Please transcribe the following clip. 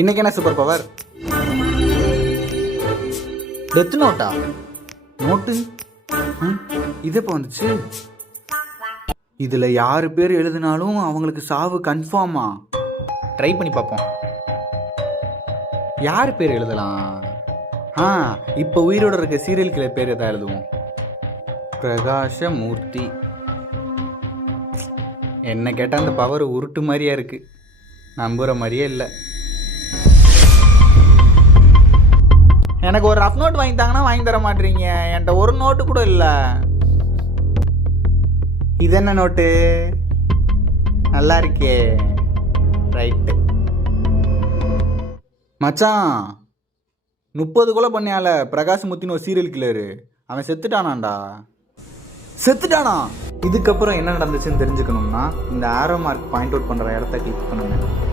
இன்னைக்கு என்ன super power? Death NOTA? Note இது எப்போ வந்துச்சு? இதில் யார் பேர் எழுதினாலும் அவங்களுக்கு சாவு கன்ஃபார்மா? ட்ரை பண்ணி பார்ப்போம். யார் பேர் எழுதலாம்? இப்போ உயிரோட இருக்க சீரியல் கிளர் பேர் எதாவது எழுதுவோம். பிரகாசமூர்த்தி. என்ன கேட்டால் அந்த பவர் உருட்டு மாதிரியா இருக்கு, நம்புகிற மாதிரியே இல்லை. எனக்கு ஒரு ரஃப் நோட் வாங்கி தாங்கன்னா வாங்கி தர மாட்டீங்க. என்கிட்ட ஒரு நோட்டு கூட இல்லை. இது என்ன நோட்டு? நல்லா இருக்கே. ரைட்டு மச்சான், 30 கொலை பண்ணியால பிரகாசமூர்த்தின்னு ஒரு சீரியல் கில்லரு, அவன் செத்துட்டானாண்டா. செத்துட்டானா? இதுக்கப்புறம் என்ன நடந்துச்சுன்னு தெரிஞ்சுக்கணும்னா இந்த ஆரோ மார்க் பாயிண்ட் அவுட் பண்ணுற இடத்த கிளிக் பண்ணுங்க.